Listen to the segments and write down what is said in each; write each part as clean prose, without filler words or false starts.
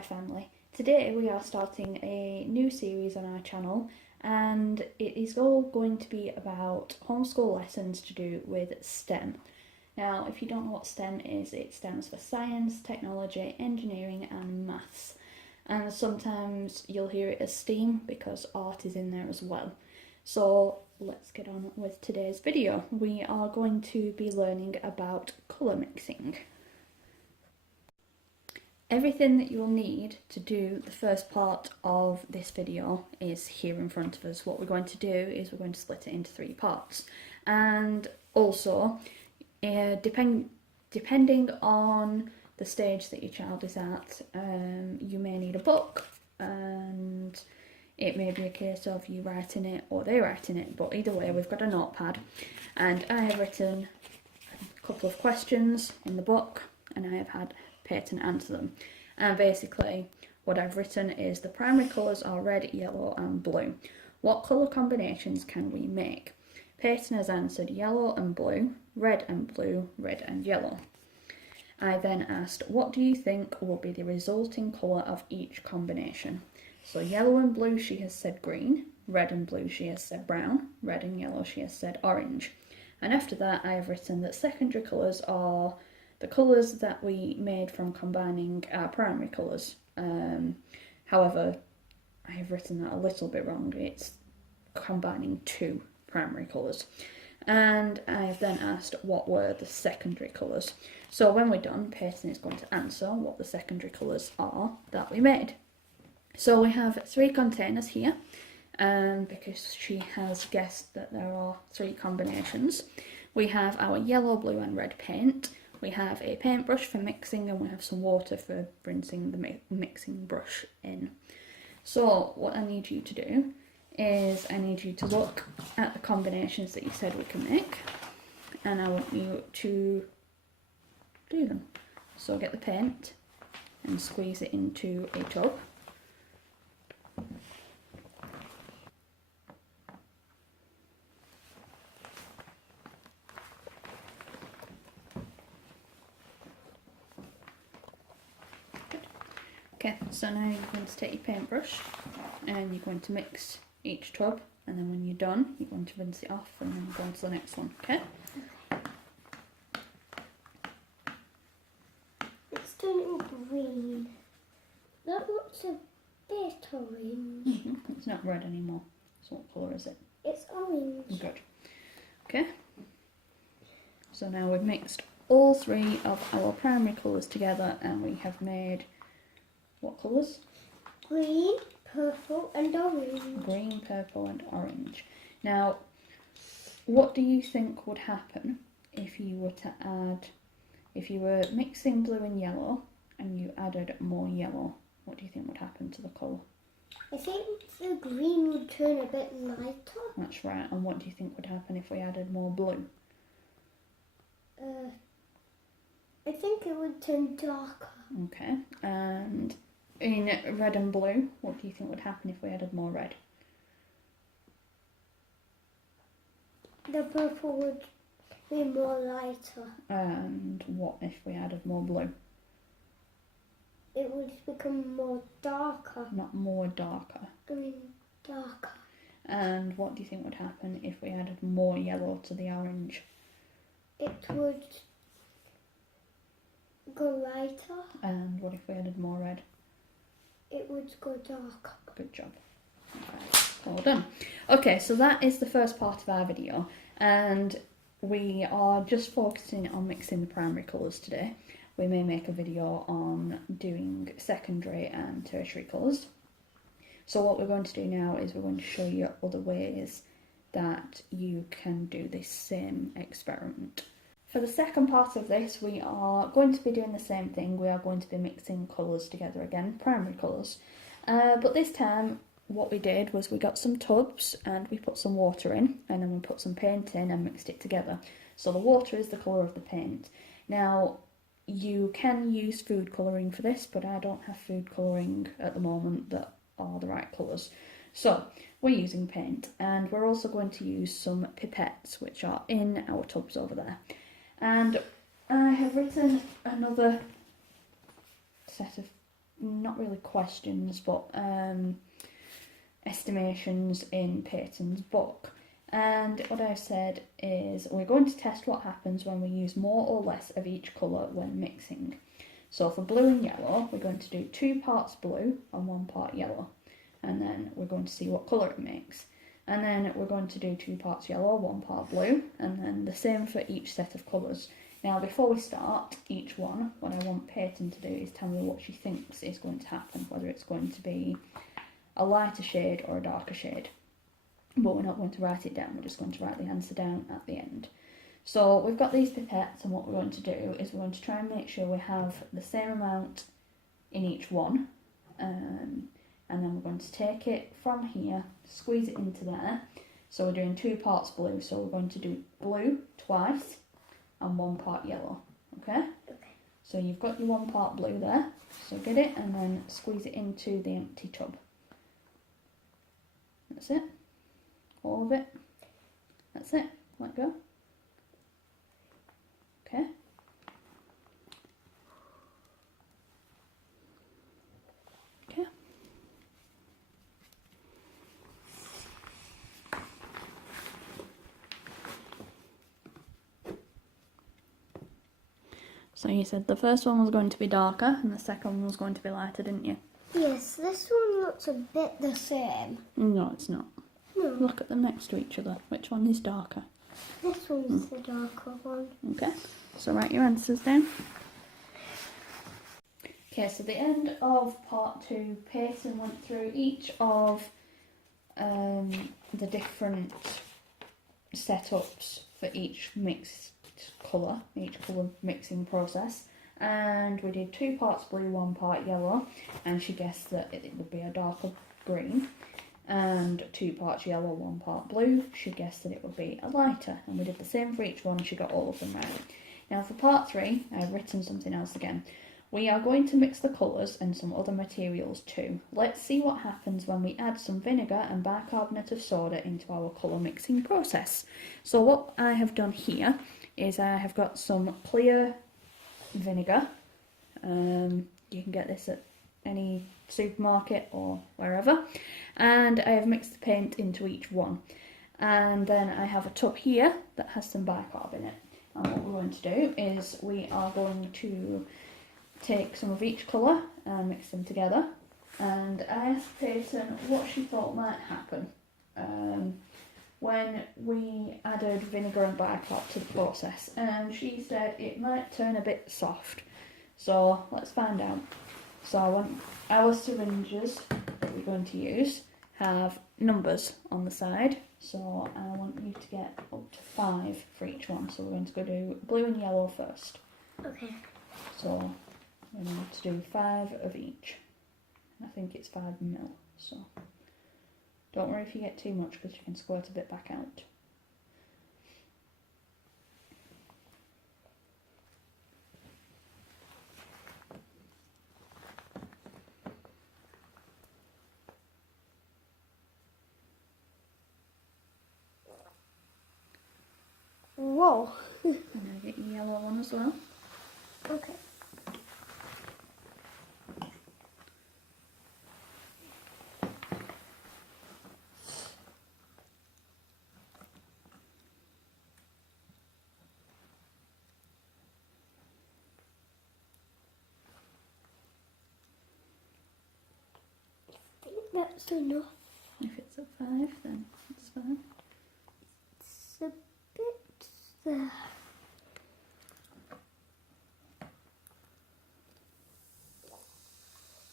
Hi family. Today we are starting a new series on our channel and it is all going to be about homeschool lessons to do with STEM. Now if you don't know what STEM is, it stands for science, technology, engineering and maths. And sometimes you'll hear it as STEAM because art is in there as well. So let's get on with today's video. We are going to be learning about colour mixing. Everything that you'll need to do the first part of this video is here in front of us. What we're going to do is we're going to split it into 3 parts. And also, depending on the stage that your child is at, you may need a book, and it may be a case of you writing it or they writing it, but either way we've got a notepad and I have written a couple of questions in the book and I have had Peyton answer them. And basically what I've written is the primary colours are red, yellow and blue. What colour combinations can we make? Peyton has answered yellow and blue, red and blue, red and yellow. I then asked, what do you think will be the resulting colour of each combination? So yellow and blue she has said green, red and blue she has said brown, red and yellow she has said orange. And after that I have written that secondary colours are the colours that we made from combining our primary colours. However, I have written that a little bit wrong. It's combining 2 primary colours. And I have then asked what were the secondary colours. So when we're done, Peyton is going to answer what the secondary colours are that we made. So we have 3 containers here, because she has guessed that there are 3 combinations. We have our yellow, blue and red paint. We have a paintbrush for mixing and we have some water for rinsing the mixing brush in. So what I need you to do is I need you to look at the combinations that you said we can make and I want you to do them. So get the paint and squeeze it into a tub. Okay, so now you're going to take your paintbrush and you're going to mix each tub, and then when you're done you're going to rinse it off and then go on to the next one, okay? It's turning green. That looks a bit orange. It's not red anymore. So what colour is it? It's orange. Good. Okay. So now we've mixed all 3 of our primary colours together and we have made what colours? Green, purple and orange. Green, purple and orange. Now, what do you think would happen if you were to add, if you were mixing blue and yellow and you added more yellow? What do you think would happen to the colour? I think the green would turn a bit lighter. That's right. And what do you think would happen if we added more blue? I think it would turn darker. Okay. And in red and blue, what do you think would happen if we added more red? The purple would be more lighter. And what if we added more blue? It would become more darker. Not more, darker. I mean, darker. And what do you think would happen if we added more yellow to the orange? It would go lighter. And what if we added more red? It would go darker. Good job. Okay, well done. Okay, so that is the first part of our video, and we are just focusing on mixing the primary colours today. We may make a video on doing secondary and tertiary colours. So what we're going to do now is we're going to show you other ways that you can do this same experiment. For the second part of this, we are going to be doing the same thing. We are going to be mixing colours together again, primary colours. But this time, what we did was we got some tubs and we put some water in, and then we put some paint in and mixed it together. So the water is the colour of the paint. Now, you can use food colouring for this, but I don't have food colouring at the moment that are the right colours. So, we're using paint, and we're also going to use some pipettes, which are in our tubs over there. And I have written another set of not really questions, but estimations in Peyton's book. And what I've said is we're going to test what happens when we use more or less of each colour when mixing. So for blue and yellow, we're going to do 2 parts blue and 1 part yellow. And then we're going to see what colour it makes. And then we're going to do 2 parts yellow, 1 part blue, and then the same for each set of colours. Now before we start each one, what I want Peyton to do is tell me what she thinks is going to happen, whether it's going to be a lighter shade or a darker shade. But we're not going to write it down, we're just going to write the answer down at the end. So we've got these pipettes, and what we're going to do is we're going to try and make sure we have the same amount in each one. And then we're going to take it from here, squeeze it into there. So we're doing 2 parts blue, so we're going to do blue twice and 1 part yellow, okay? Okay. So you've got your 1 part blue there, so get it and then squeeze it into the empty tub. That's it. All of it. That's it. Let go. Okay. Okay. So you said the first one was going to be darker and the second one was going to be lighter, didn't you? Yes, this one looks a bit the same. No, it's not. No, Look at them next to each other. Which one is darker? this one's the darker one. Okay, so write your answers down. Okay, so the end of part 2, Peyton went through each of the different setups for each mixed colour, each colour mixing process. And we did 2 parts blue, 1 part yellow, and she guessed that it would be a darker green. And 2 parts yellow, 1 part blue, she guessed that it would be a lighter. And we did the same for each one, she got all of them right. Now for part 3, I've written something else again. We are going to mix the colours and some other materials too. Let's see what happens when we add some vinegar and bicarbonate of soda into our colour mixing process. So what I have done here is I have got some clear vinegar. You can get this at any supermarket or wherever. And I have mixed the paint into each one. And then I have a tub here that has some bicarb in it. And what we're going to do is we are going to take some of each colour and mix them together. And I asked Peyton what she thought might happen when we added vinegar and bicarb to the process. And she said it might turn a bit soft. So let's find out. So I want our syringes that we're going to use have numbers on the side. So I want you to get up to 5 for each one. So we're going to go do blue and yellow first. Okay. So we're going to do 5 of each. I think it's 5 ml. So don't worry if you get too much because you can squirt a bit back out. Whoa. And I get your yellow one as well. Okay. I think that's enough. If it's at 5, then it's fine. It's a bit there.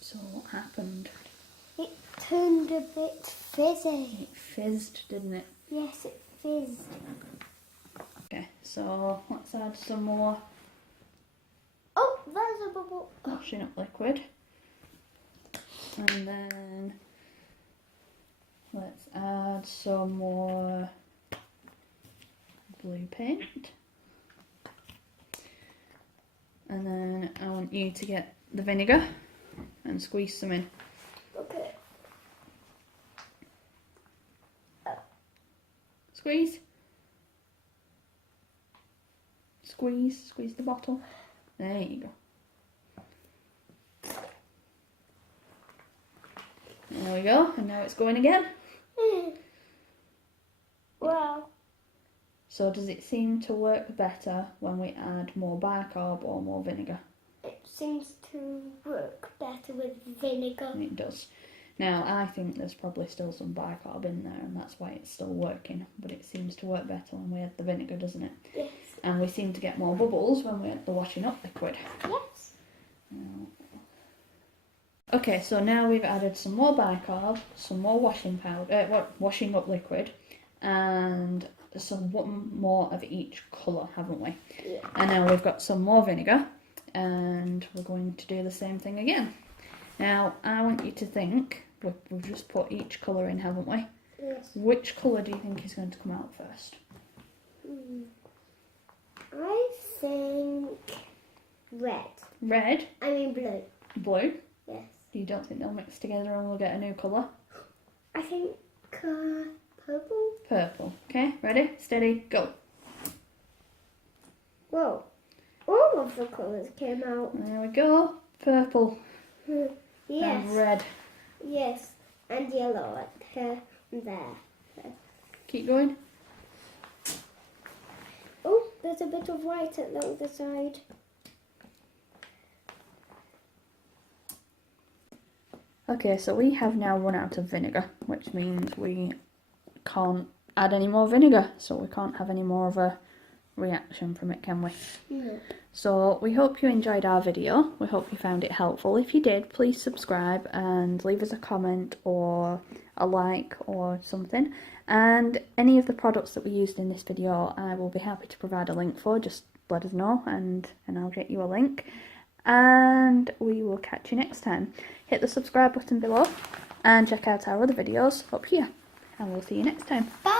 So what happened? It turned a bit fizzy. It fizzed, didn't it? Yes, it fizzed. Okay, so let's add some more Oh, there's a bubble. washing up liquid. And then let's add some more blue paint. And then I want you to get the vinegar and squeeze some in. Okay. Squeeze. Squeeze the bottle. There you go. we go, and now it's going again. Wow. So does it seem to work better when we add more bicarb or more vinegar? It seems to work better with vinegar. It does. Now, I think there's probably still some bicarb in there, and that's why it's still working. But it seems to work better when we add the vinegar, doesn't it? Yes. And we seem to get more bubbles when we add the washing up liquid. Yes. Okay, so now we've added some more bicarb, some more washing powder, washing up liquid, and some more of each colour, haven't we? Yeah. And now we've got some more vinegar, and we're going to do the same thing again. Now, I want you to think, we've just put each colour in, haven't we? Yes. Which colour do you think is going to come out first? I think red. Red? I mean blue. Blue? Yes. You don't think they'll mix together and we'll get a new colour? I think purple. Purple. Okay, ready, steady, go. Whoa. All of the colours came out. There we go. Purple. Yes. And red. Yes. And yellow at here and there. Keep going. Oh, there's a bit of white at the other side. Okay, so we have now run out of vinegar, which means we can't add any more vinegar, so we can't have any more of a reaction from it, can we? No. So we hope you enjoyed our video. We hope you found it helpful. If you did, please subscribe and leave us a comment or a like or something. And any of the products that we used in this video, I will be happy to provide a link for. Just let us know and I'll get you a link. And we will catch you next time. Hit the subscribe button below and check out our other videos up here. And we'll see you next time. Bye.